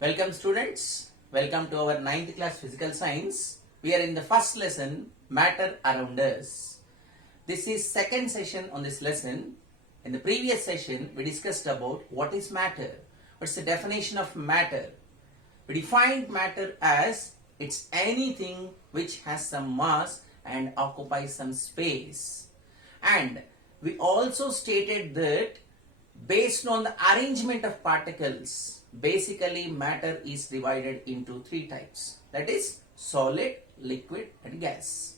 Welcome students, welcome to our 9th class physical science. We are in the first lesson, matter around us. This is second session on this lesson. In the previous session, we discussed about what is matter. What's the definition of matter? We defined matter as it's anything which has some mass and occupies some space. And we also stated that based on the arrangement of particles, basically matter is divided into three types. That is solid, liquid and gas.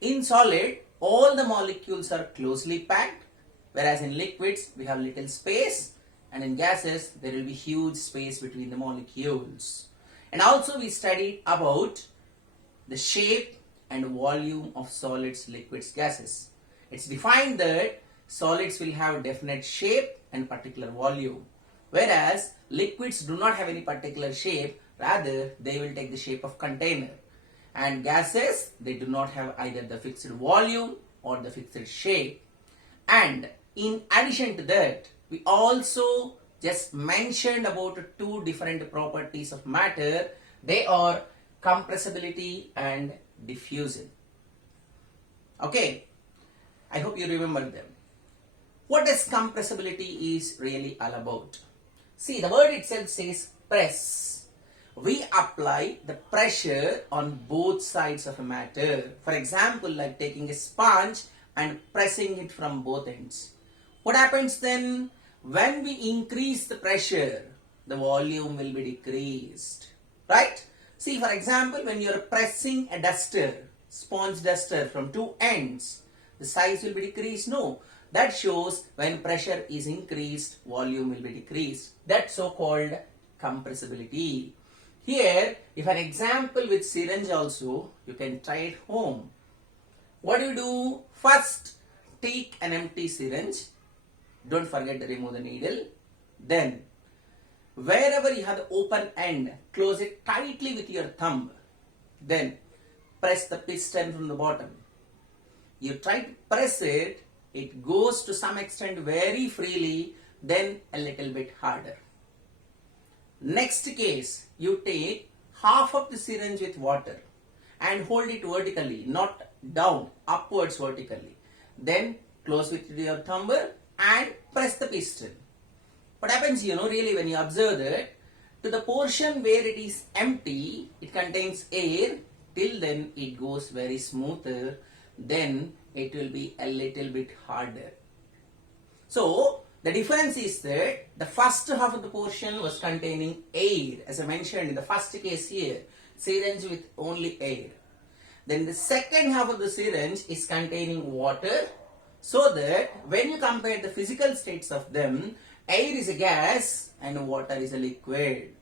In solid, all the molecules are closely packed, whereas in liquids we have little space, and in gases there will be huge space between the molecules. And also we studied about the shape and volume of solids, liquids, gases. It's defined that solids will have definite shape and particular volume, whereas liquids do not have any particular shape, rather they will take the shape of container. And gases, they do not have either the fixed volume or the fixed shape. And in addition to that, we also just mentioned about two different properties of matter. They are compressibility and diffusion. Okay, I hope you remember them. What does compressibility is really all about? See, the word itself says press. We apply the pressure on both sides of a matter. For example, like taking a sponge and pressing it from both ends. What happens then? When we increase the pressure, the volume will be decreased. Right? See, for example, when you are pressing a duster, sponge duster from two ends, the size will be decreased? No. That shows when pressure is increased, volume will be decreased. That's so-called compressibility. Here, if an example with syringe also, you can try it home. What do? First, take an empty syringe. Don't forget to remove the needle. Then, wherever you have the open end, close it tightly with your thumb. Then, press the piston from the bottom. You try to press it. It goes to some extent very freely, then a little bit harder. Next case, you take half of the syringe with water and hold it vertically, not down, upwards vertically. Then close with your thumb and press the piston. What happens, really when you observe that, to the portion where it is empty, it contains air, till then it goes very smoother, then it will be a little bit harder. So, the difference is that the first half of the portion was containing air, as I mentioned in the first case here, syringe with only air. Then the second half of the syringe is containing water, so that when you compare the physical states of them, air is a gas and water is a liquid.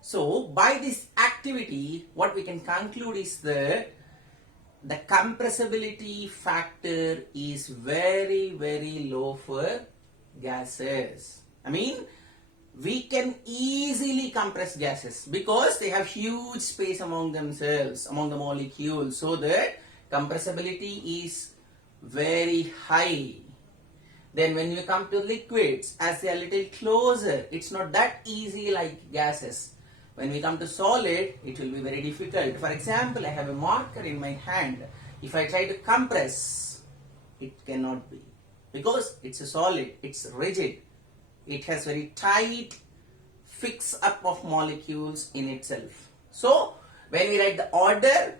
So, by this activity, what we can conclude is that the compressibility factor is very, very low for gases. I mean, we can easily compress gases because they have huge space among themselves, among the molecules, so that compressibility is very high. Then when we come to liquids, as they are little closer, it's not that easy like gases. When we come to solid, it will be very difficult. For example, I have a marker in my hand. If I try to compress, it cannot be. Because it's a solid, it's rigid. It has very tight fix up of molecules in itself. So, when we write the order,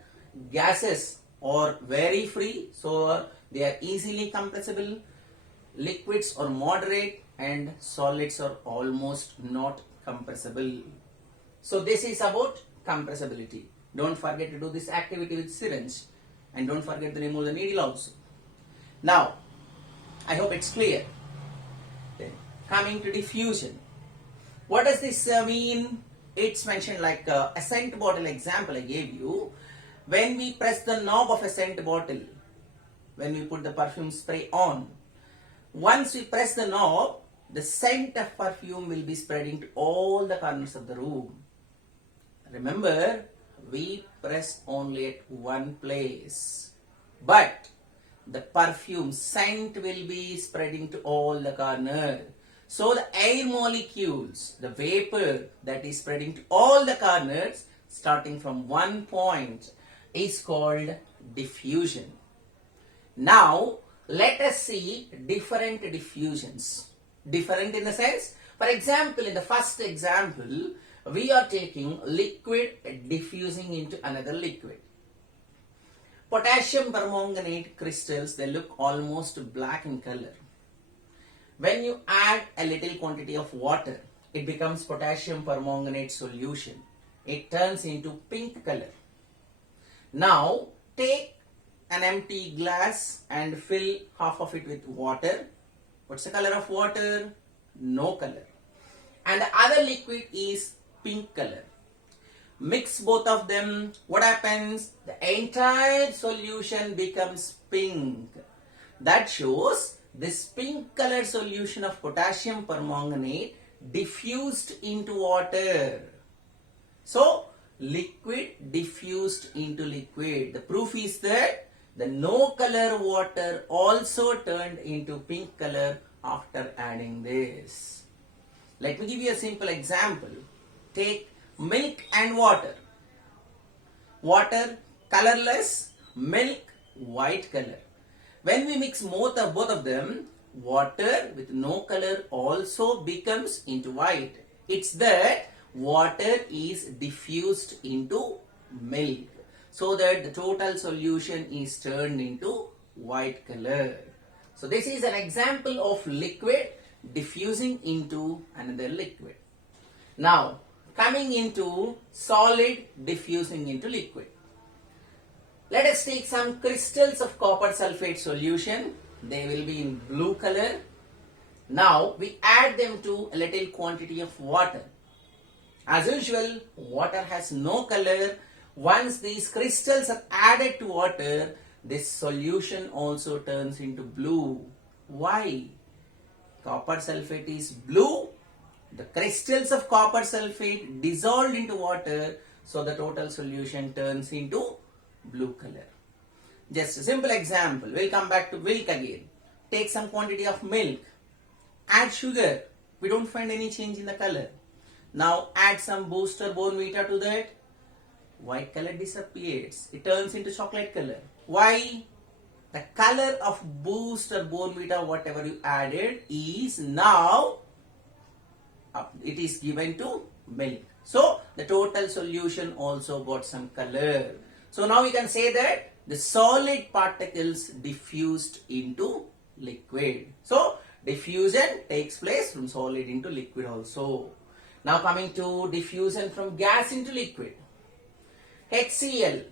gases are very free, so they are easily compressible. Liquids are moderate and solids are almost not compressible. So this is about compressibility. Don't forget to do this activity with syringe, and don't forget to remove the needle also. Now, I hope it's clear. Then, coming to diffusion. What does this mean? It's mentioned like a scent bottle example I gave you. When we press the knob of a scent bottle, when we put the perfume spray on, once we press the knob, the scent of perfume will be spreading to all the corners of the room. Remember, we press only at one place, but the perfume scent will be spreading to all the corners. So the air molecules, the vapor that is spreading to all the corners starting from one point is called diffusion. Now let us see different diffusions. Different in the sense, for example, in the first example, we are taking liquid diffusing into another liquid. Potassium permanganate crystals, they look almost black in color. When you add a little quantity of water, it becomes potassium permanganate solution. It turns into pink color. Now take an empty glass and fill half of it with water. What's the color of water? No color. And the other liquid is pink color. Mix both of them. What happens? The entire solution becomes pink. That shows this pink color solution of potassium permanganate diffused into water. So, liquid diffused into liquid. The proof is that the no color water also turned into pink color after adding this. Let me give you a simple example. Take milk and water. Water colorless, milk white color. When we mix both of them, water with no color also becomes into white. It's that water is diffused into milk, so that the total solution is turned into white color. So this is an example of liquid diffusing into another liquid. Now coming into solid diffusing into liquid. Let us take some crystals of copper sulfate solution. They will be in blue color. Now we add them to a little quantity of water. As usual, water has no color. Once these crystals are added to water, this solution also turns into blue. Why? Copper sulfate is blue. The crystals of copper sulfate dissolved into water, so the total solution turns into blue color. Just a simple example. We'll come back to milk again. Take some quantity of milk. Add sugar. We don't find any change in the color. Now add some boost or Bournvita to that. White color disappears. It turns into chocolate color. Why? The color of boost or Bournvita, whatever you added, is now it is given to milk. So the total solution also got some color. So now we can say that the solid particles diffused into liquid. So diffusion takes place from solid into liquid also. Now coming to diffusion from gas into liquid. HCl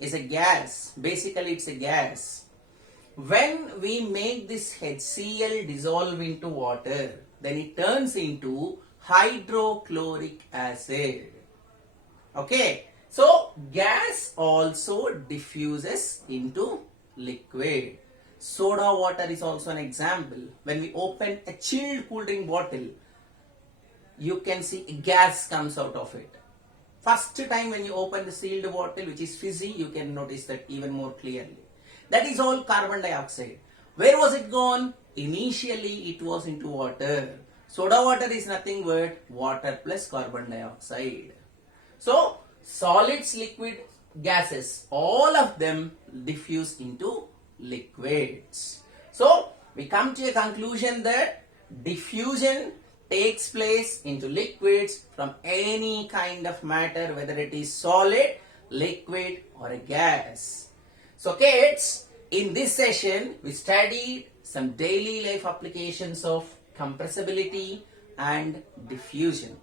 is a gas. Basically it's a gas. When we make this HCl dissolve into water, then it turns into hydrochloric acid. Okay. So gas also diffuses into liquid. Soda water is also an example. When we open a chilled cool drink bottle, you can see gas comes out of it. First time when you open the sealed bottle, which is fizzy, you can notice that even more clearly. That is all carbon dioxide. Where was it gone? Initially it was into water. Soda water is nothing but water plus carbon dioxide. So solids, liquid, gases, all of them diffuse into liquids. So we come to a conclusion that diffusion takes place into liquids from any kind of matter, whether it is solid, liquid or a gas. So kids, in this session we studied some daily life applications of compressibility and diffusion.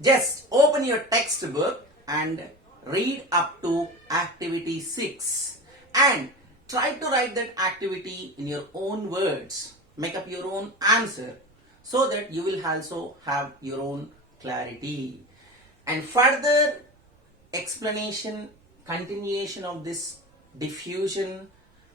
Just open your textbook and read up to activity 6 and try to write that activity in your own words. Make up your own answer so that you will also have your own clarity. And further explanation, continuation of this diffusion,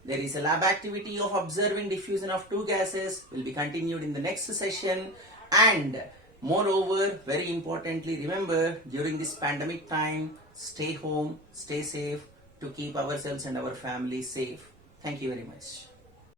there is a lab activity of observing diffusion of two gases will be continued in the next session. And moreover, very importantly, remember during this pandemic time, stay home, stay safe to keep ourselves and our families safe. Thank you very much.